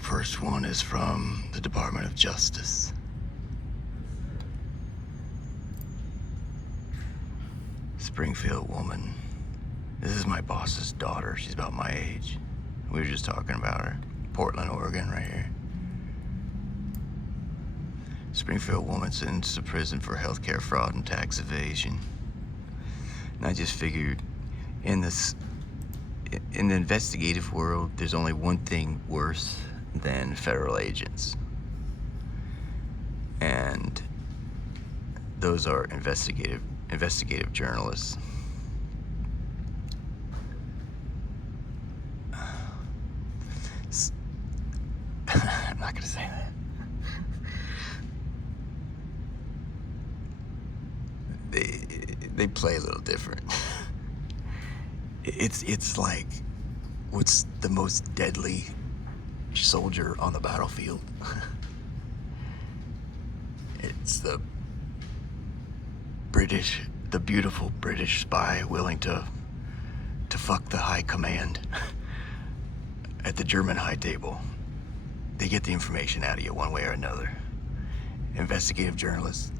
First one is from the Department of Justice. Springfield woman. This is my boss's daughter. She's about my age. We were just talking about her. Portland, Oregon, right here. Springfield woman sentenced to prison for healthcare fraud and tax evasion. And I just figured in the investigative world, there's only one thing worse than federal agents. And those are investigative journalists. I'm not gonna say that. They play a little different. It's like, what's the most deadly soldier on the battlefield? It's the beautiful British spy willing to fuck the high command at the German high table. They get the information out of you one way or another. Investigative journalists,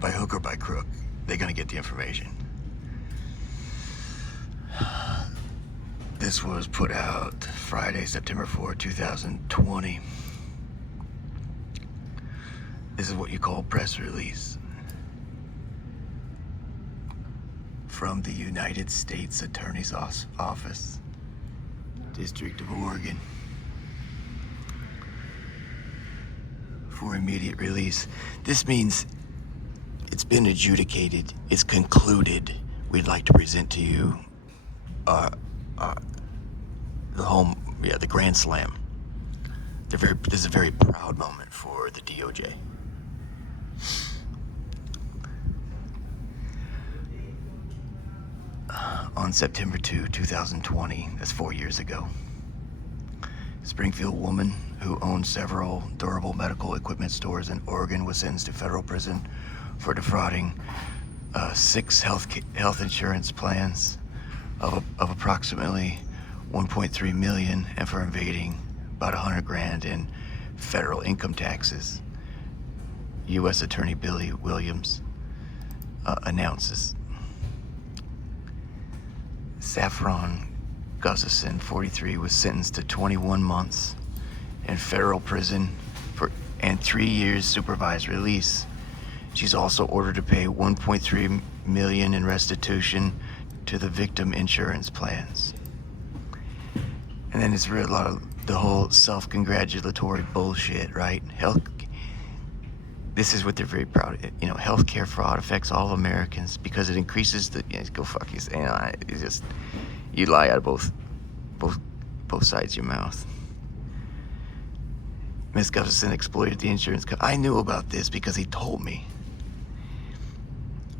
by hook or by crook, they're gonna get the information. This was put out Friday, September 4, 2020. This is what you call press release. From the United States Attorney's Office, District of Oregon. For immediate release. This means it's been adjudicated, it's concluded. We'd like to present to you the Grand Slam. This is a very proud moment for the DOJ. On September 2, 2020, that's 4 years ago, Springfield woman who owned several durable medical equipment stores in Oregon was sentenced to federal prison for defrauding 6 health insurance plans of approximately 1.3 million and for evading about $100,000 in federal income taxes. U.S. Attorney Billy Williams announces. Saffron Gustafson, 43, was sentenced to 21 months in federal prison and 3 years supervised release. She's also ordered to pay 1.3 million in restitution to the victim insurance plans. And then it's really a lot of the whole self-congratulatory bullshit, right? This is what they're very proud of. You know, healthcare fraud affects all Americans because it increases the. Go fuck you. It's just you lie out of both sides of your mouth. Ms. Gustafson exploited the insurance company. I knew about this because he told me.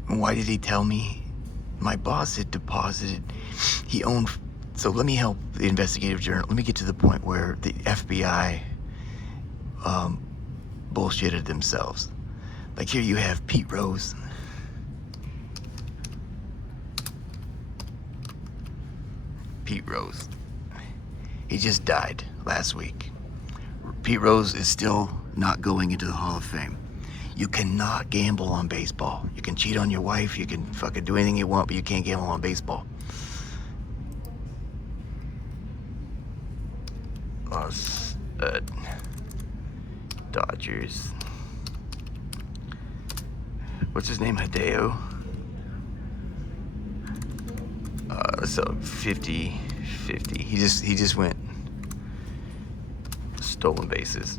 And why did he tell me? My boss had deposited. He owned. So let me help the investigative journal. Let me get to the point where the FBI bullshitted themselves. Like here you have Pete Rose. Pete Rose. He just died last week. Pete Rose is still not going into the Hall of Fame. You cannot gamble on baseball. You can cheat on your wife, you can fucking do anything you want, but you can't gamble on baseball. Dodgers. What's his name? Hideo? So 50-50. He just went stolen bases.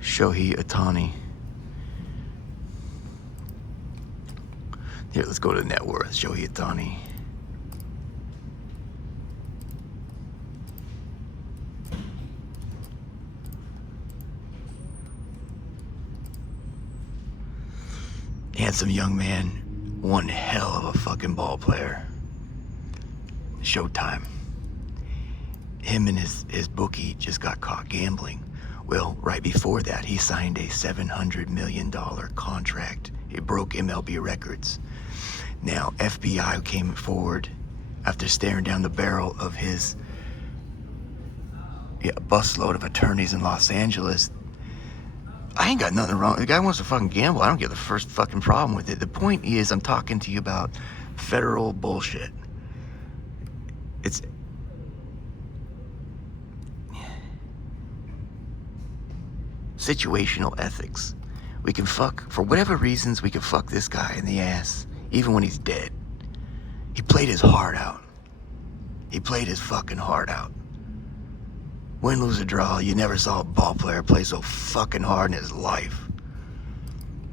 Shohei Ohtani. Here, let's go to net worth. Shohei Ohtani. Handsome young man, one hell of a fucking ball player. Showtime. Him and his bookie just got caught gambling. Well, right before that, he signed a $700 million contract. It broke MLB records. Now, FBI came forward after staring down the barrel of his busload of attorneys in Los Angeles. I ain't got nothing wrong. The guy wants to fucking gamble. I don't get the first fucking problem with it. The point is, I'm talking to you about federal bullshit. It's situational ethics. We can fuck, for whatever reasons, we can fuck this guy in the ass, even when he's dead. He played his heart out. He played his fucking heart out. Win, lose, or draw, you never saw a ball player play so fucking hard in his life.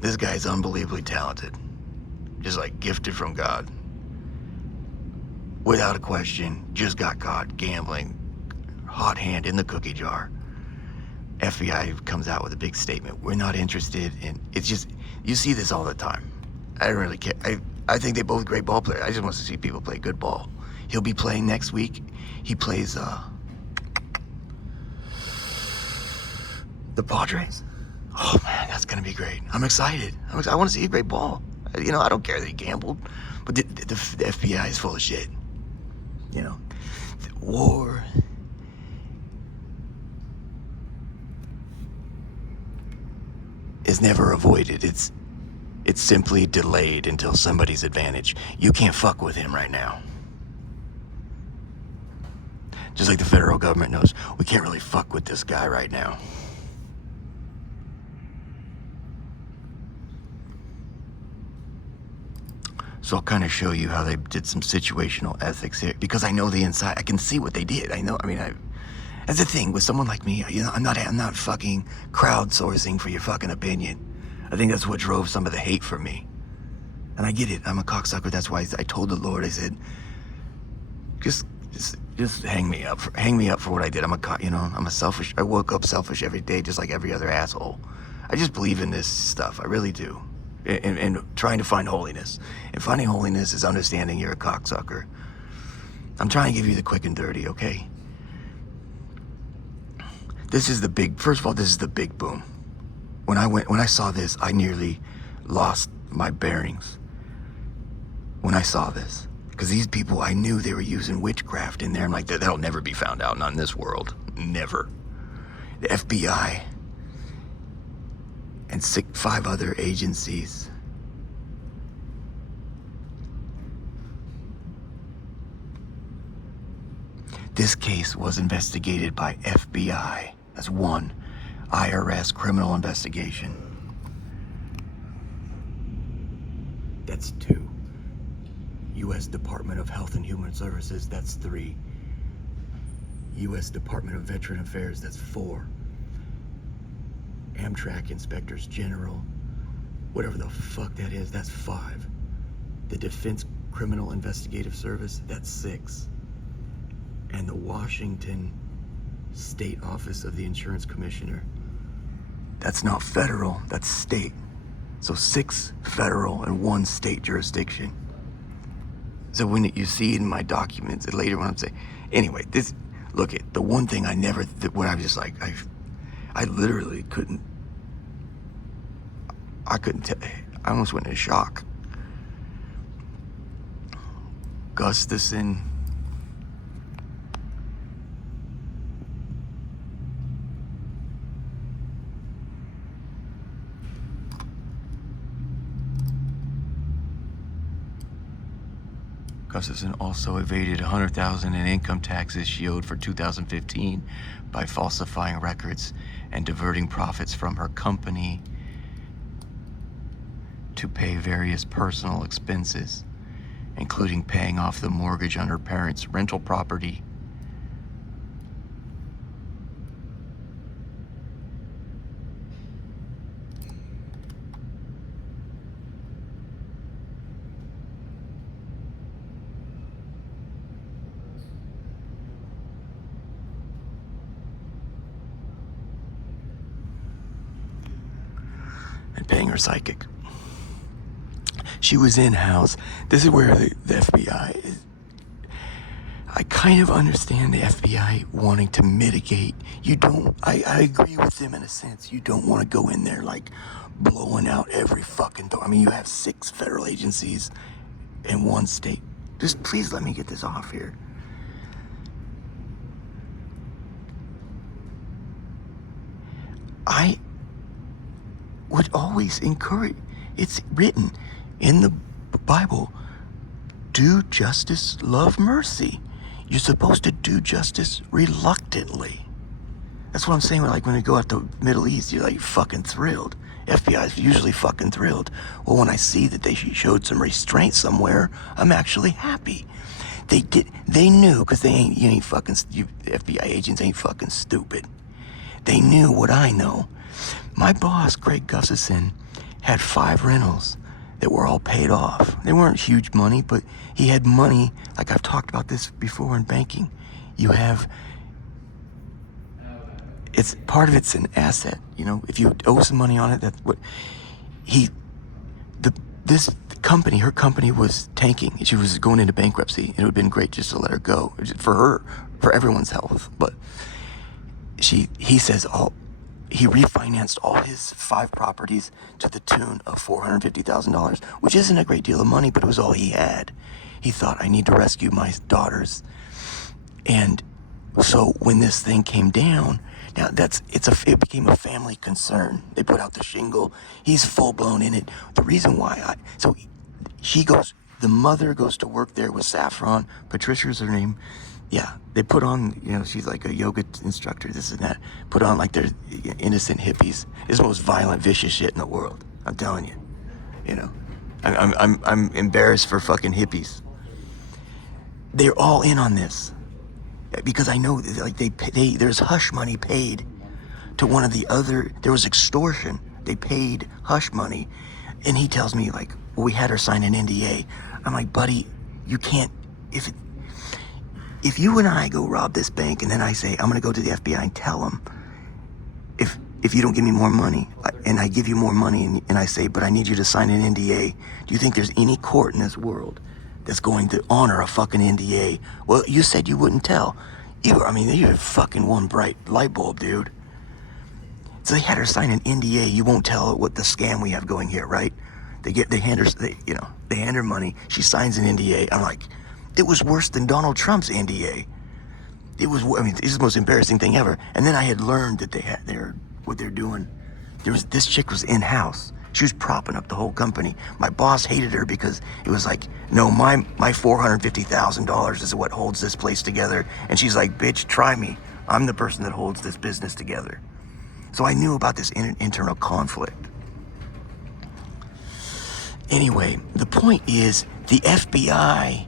This guy's unbelievably talented. Just like gifted from God. Without a question, just got caught gambling. Hot hand in the cookie jar. FBI comes out with a big statement. We're not interested in... It's just... You see this all the time. I don't really care. I think they're both great ball players. I just want to see people play good ball. He'll be playing next week. He plays, the Padres. Oh, man, that's going to be great. I'm excited. I want to see a great ball. You know, I don't care that he gambled. But the FBI is full of shit. You know, war... is never avoided. It's simply delayed until somebody's advantage. You can't fuck with him right now. Just like the federal government knows, we can't really fuck with this guy right now. So I'll kind of show you how they did some situational ethics here, because I know the inside. I can see what they did. I know. I mean, that's the thing with someone like me. You know, I'm not fucking crowdsourcing for your fucking opinion. I think that's what drove some of the hate for me. And I get it. I'm a cocksucker. That's why I told the Lord. I said, just hang me up. Hang me up for what I did. I'm a selfish. I woke up selfish every day, just like every other asshole. I just believe in this stuff. I really do. And trying to find holiness. And finding holiness is understanding you're a cocksucker. I'm trying to give you the quick and dirty, okay? This is the big, first of all, this is the big boom. When I saw this, I nearly lost my bearings. When I saw this. Because these people, I knew they were using witchcraft in there. I'm like, that'll never be found out, not in this world. Never. The FBI and 5 other agencies. This case was investigated by FBI. That's 1. IRS criminal investigation. That's 2. U.S. Department of Health and Human Services. That's 3. U.S. Department of Veteran Affairs. That's 4. Amtrak Inspectors General. Whatever the fuck that is. That's 5. The Defense Criminal Investigative Service. That's 6. And the Washington State Office of the Insurance Commissioner. That's not federal, that's state. So 6 federal and 1 state jurisdiction. So when you see it in my documents, and later when I'm saying, anyway, look at the one thing I never, when I was just like, I literally couldn't tell, I almost went into shock. Gustafson. Gustafson also evaded $100,000 in income taxes she owed for 2015 by falsifying records and diverting profits from her company to pay various personal expenses, including paying off the mortgage on her parents' rental property. And paying her psychic. She was in-house. This is where the FBI is. I kind of understand the FBI wanting to mitigate. I agree with them in a sense. You don't want to go in there like blowing out every fucking door. I mean, you have 6 federal agencies and 1 state Just please let me get this off here. I would always encourage, it's written in the Bible, do justice, love mercy. You're supposed to do justice reluctantly. That's what I'm saying. Like when we go out to Middle East, you're like fucking thrilled. FBI is usually fucking thrilled. Well, when I see that they showed some restraint somewhere, I'm actually happy. They knew, because you ain't fucking, FBI agents ain't fucking stupid. They knew what I know. My boss, Craig Gustafson, had 5 rentals that were all paid off. They weren't huge money, but he had money. Like I've talked about this before in banking. It's part of it's an asset. If you owe some money on it, that's what this company, her company was tanking. She was going into bankruptcy, and it would have been great just to let her go for her, for everyone's health. But he says he refinanced all his 5 properties to the tune of $450,000, which isn't a great deal of money, but it was all he had. He thought, I need to rescue my daughters. And so when this thing came down, now it became a family concern. They put out the shingle. He's full blown in it. The reason why the mother goes to work there with Saffron. Patricia's her name. Yeah, they put on, she's like a yoga instructor, this and that. Put on like they're innocent hippies. It's the most violent, vicious shit in the world. I'm telling you. I'm embarrassed for fucking hippies. They're all in on this because I know like there's hush money paid to one of the other. There was extortion. They paid hush money, and he tells me like, well, we had her sign an NDA. I'm like, buddy, you can't If you and I go rob this bank and then I say, I'm going to go to the FBI and tell them, if you don't give me more money, and I give you more money and I say, but I need you to sign an NDA, do you think there's any court in this world that's going to honor a fucking NDA? Well, you said you wouldn't tell. You're fucking one bright light bulb, dude. So they had her sign an NDA. You won't tell what the scam we have going here, right? They hand her money. She signs an NDA. I'm like, it was worse than Donald Trump's NDA. This is the most embarrassing thing ever. And then I had learned that what they're doing. This chick was in-house. She was propping up the whole company. My boss hated her because it was like, no, my $450,000 is what holds this place together. And she's like, bitch, try me. I'm the person that holds this business together. So I knew about this internal conflict. Anyway, the point is, the FBI,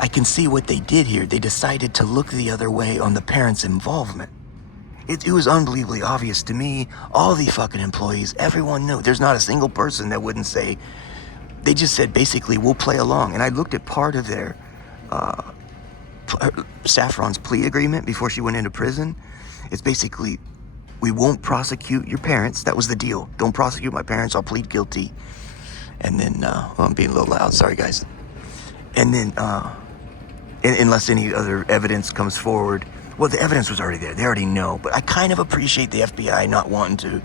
I can see what they did here. They decided to look the other way on the parents' involvement. It was unbelievably obvious to me. All the fucking employees, everyone knew. There's not a single person that wouldn't say. They just said, basically, we'll play along. And I looked at part of their Saffron's plea agreement before she went into prison. It's basically, we won't prosecute your parents. That was the deal. Don't prosecute my parents. I'll plead guilty. And then, I'm being a little loud. Sorry, guys. And then, unless any other evidence comes forward. Well, the evidence was already there. They already know. But I kind of appreciate the FBI not wanting to,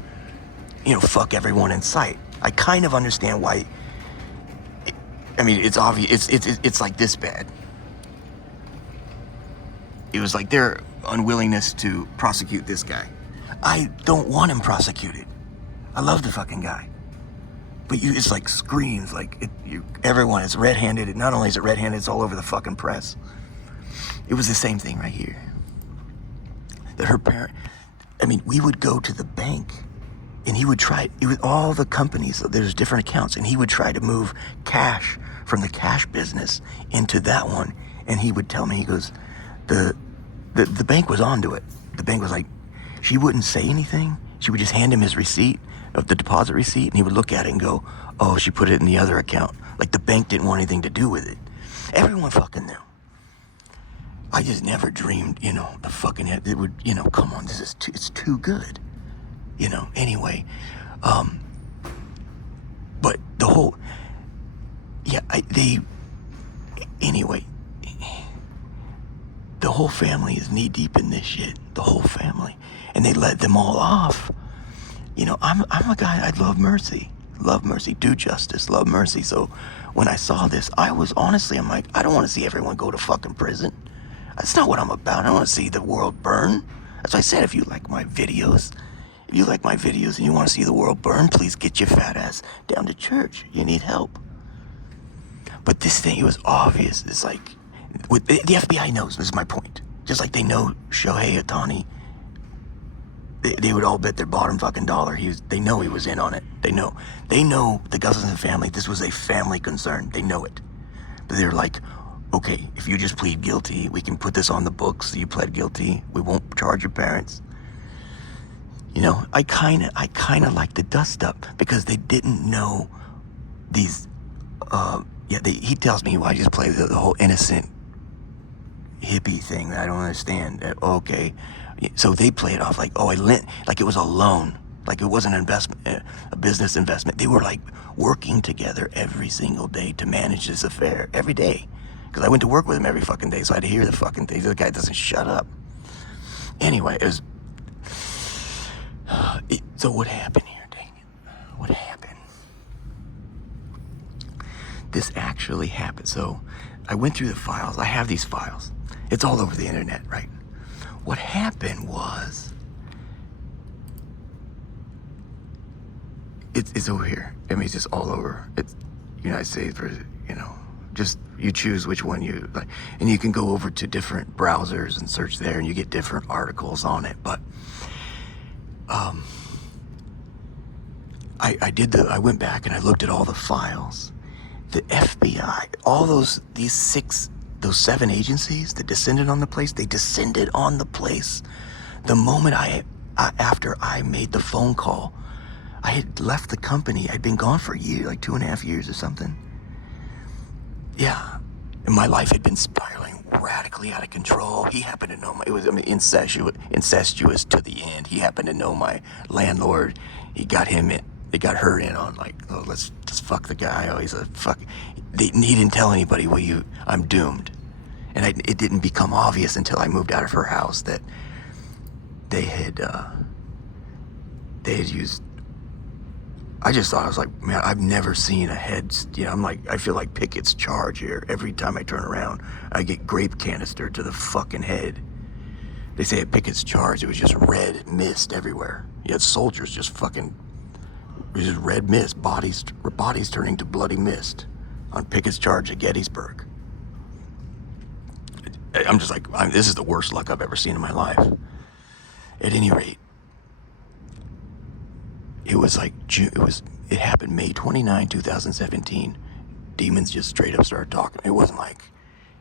fuck everyone in sight. I kind of understand why. It's obvious. It's like this bad. It was like their unwillingness to prosecute this guy. I don't want him prosecuted. I love the fucking guy. But it's like screams, like everyone is red-handed. Not only is it red-handed, it's all over the fucking press. It was the same thing right here. That her parent, we would go to the bank and he would try, it was all the companies, there's different accounts, and he would try to move cash from the cash business into that one. And he would tell me, he goes, the bank was onto it. The bank was like, she wouldn't say anything. She would just hand him his receipt of the deposit receipt, and he would look at it and go, oh, she put it in the other account. Like the bank didn't want anything to do with it. Everyone fucking knew. I just never dreamed, the fucking, it would, come on, it's too good. Anyway. But the whole, anyway, the whole family is knee deep in this shit. The whole family. And they let them all off. I'm a guy, I love mercy. love mercy, do justice, love mercy. So when I saw this, I was honestly, I'm like, I don't want to see everyone go to fucking prison. That's not what I'm about. I don't want to see the world burn. As I said, if you like my videos, and you want to see the world burn, please get your fat ass down to church. You need help. But this thing, it was obvious. It's like, with the FBI knows, this is my point. Just like they know Shohei Ohtani, they would all bet their bottom fucking dollar. They know he was in on it. They know the Gustafson family, this was a family concern. They know it. But they're like, okay, if you just plead guilty, we can put this on the books. You pled guilty. We won't charge your parents. You know, I kind of like the dust up because they didn't know these. He tells me, well, I just play the whole innocent hippie thing that I don't understand. Okay, so they play it off like, oh, I lent, like it was a loan, like it wasn't an investment, a business investment. They were like working together every single day to manage this affair every day. Because I went to work with him every fucking day, so I had to hear the fucking things. The guy doesn't shut up. Anyway, it was. So what happened here, dang it? What happened? This actually happened. So I went through the files. I have these files. It's all over the internet, right? What happened was, it's over here. I mean, it's just all over. It's United States, just you choose which one you like, and you can go over to different browsers and search there, and you get different articles on it. But I went back and I looked at all the files. The FBI, those 7 agencies that descended on the place, they descended on the place the moment after I made the phone call. I had left the company. I'd been gone for a year, like 2.5 years or something. Yeah, and my life had been spiraling radically out of control. He happened to know incestuous to the end. He happened to know my landlord. He got him in. They got her in on like, oh, let's just fuck the guy. Oh, he's a fuck. He didn't tell anybody. Well, I'm doomed. And it didn't become obvious until I moved out of her house that they had used. I just thought, I was like, man, I've never seen a head. I'm like, I feel like Pickett's charge here. Every time I turn around, I get grape canister to the fucking head. They say at Pickett's charge, it was just red mist everywhere. You had soldiers just fucking. It was just red mist, bodies turning to bloody mist on Pickett's charge at Gettysburg. I'm just like, this is the worst luck I've ever seen in my life. At any rate, it was like it happened May 29, 2017. Demons just straight up started talking. It wasn't like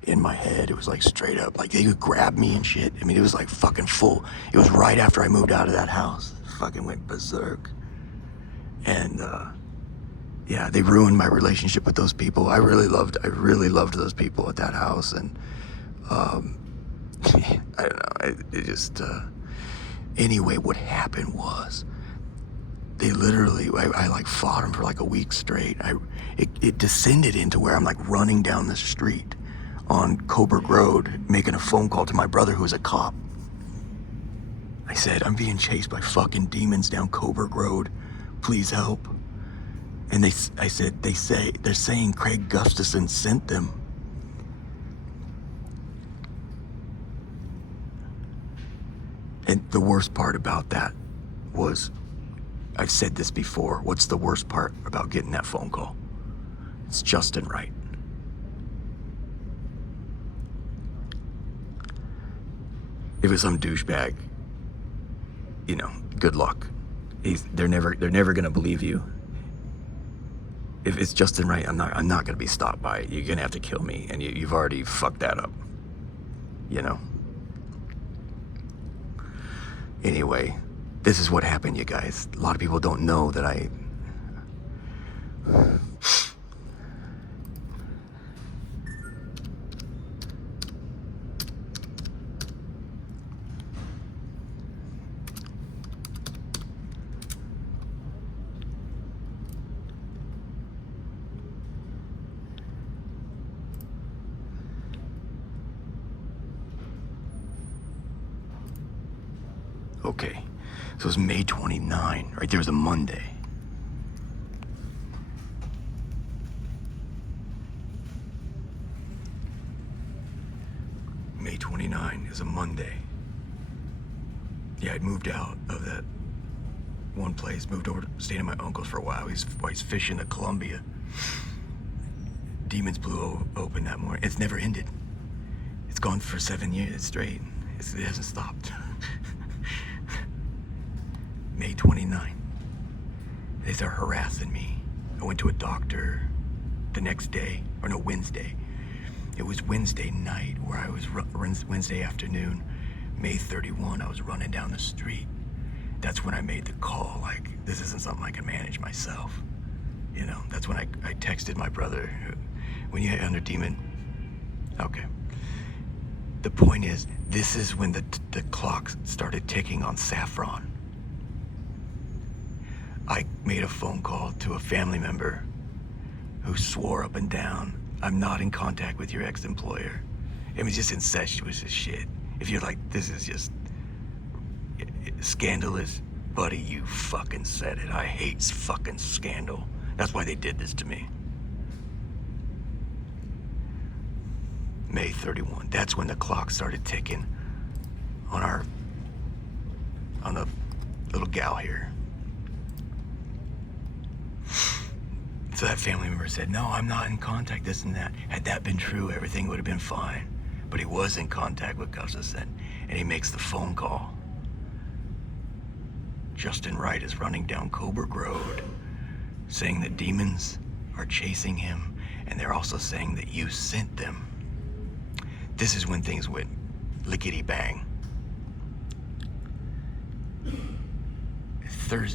in my head. It was like straight up, like they would grab me and shit. I mean, it was like fucking full. It was right after I moved out of that house. Fucking went berserk. And yeah, they ruined my relationship with those people. I really loved those people at that house. And I don't know, it just anyway, what happened was they literally, I like fought them for like a week straight. It descended into where I'm like running down the street on Coburg Road, making a phone call to my brother who was a cop. I said, I'm being chased by fucking demons down Coburg Road. Please help. And they're saying Craig Gustafson sent them. And the worst part about that was, I've said this before, what's the worst part about getting that phone call? It's Justin Wright. If it's some douchebag, good luck. They're never gonna believe you. If it's Justin Wright, I'm not gonna be stopped by it. You're gonna have to kill me, and you've already fucked that up. Anyway, this is what happened, you guys. A lot of people don't know that I. Okay, so it was May 29, right? There was a Monday. May 29 is a Monday. Yeah, I'd moved out of that one place, moved over to stay at my uncle's for a while. He's fishing the Columbia. Demons blew open that morning. It's never ended. It's gone for 7 years straight. It hasn't stopped. May 29. They start harassing me. I went to a doctor the next day, or no, Wednesday. It was Wednesday night where I was, Wednesday afternoon, May 31, I was running down the street. That's when I made the call, like, this isn't something I can manage myself. You know, that's when I texted my brother, when you hit under demon, okay. The point is, this is when the clock started ticking on Saffron. I made a phone call to a family member who swore up and down, I'm not in contact with your ex-employer. It was just incestuous as shit. If you're like, this is just scandalous, buddy, you fucking said it. I hate fucking scandal. That's why they did this to me. May 31, that's when the clock started ticking on the little gal here. So that family member said, no, I'm not in contact, this and that. Had that been true, everything would have been fine. But he was in contact with Gustafson, and he makes the phone call. Justin Wright is running down Coburg Road, saying that demons are chasing him, and they're also saying that you sent them. This is when things went lickety-bang.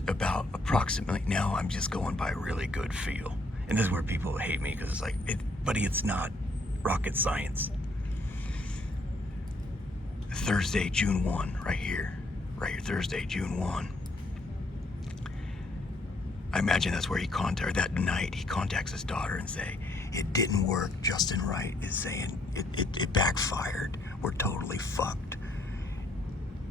About approximately, now I'm just going by really good feel. And this is where people hate me, because it's like, buddy, it's not rocket science. Thursday, June 1, right here, Thursday, June 1. I imagine that's where that night he contacts his daughter and say, it didn't work. Justin Wright is saying it backfired. We're totally fucked.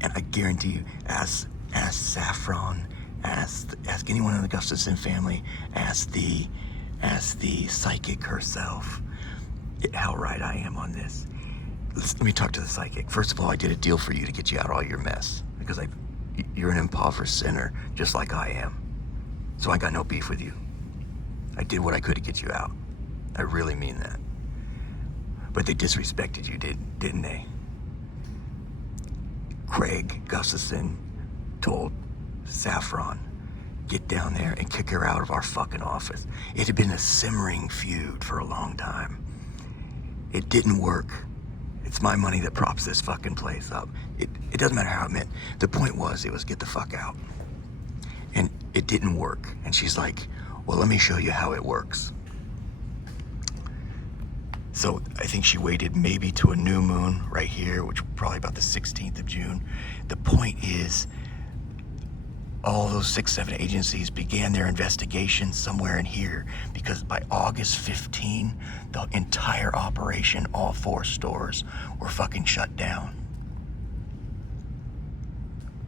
And I guarantee you, ask Saffron, ask anyone in the Gustafson family, ask the psychic herself, how right I am on this. Let me talk to the psychic. First of all, I did a deal for you to get you out of all your mess, because you're an impoverished sinner, just like I am. So I got no beef with you. I did what I could to get you out. I really mean that. But they disrespected you, didn't they? Craig Gustafson told Saffron, get down there and kick her out of our fucking office. It had been a simmering feud for a long time. It didn't work. It's my money that props this fucking place up. It doesn't matter how it meant. The point was, it was get the fuck out. And it didn't work. And she's like, well, let me show you how it works. So I think she waited maybe to a new moon right here, which was probably about the 16th of June. The point is, all those 6-7 agencies began their investigation somewhere in here, because by August 15, the entire operation, all 4 stores, were fucking shut down.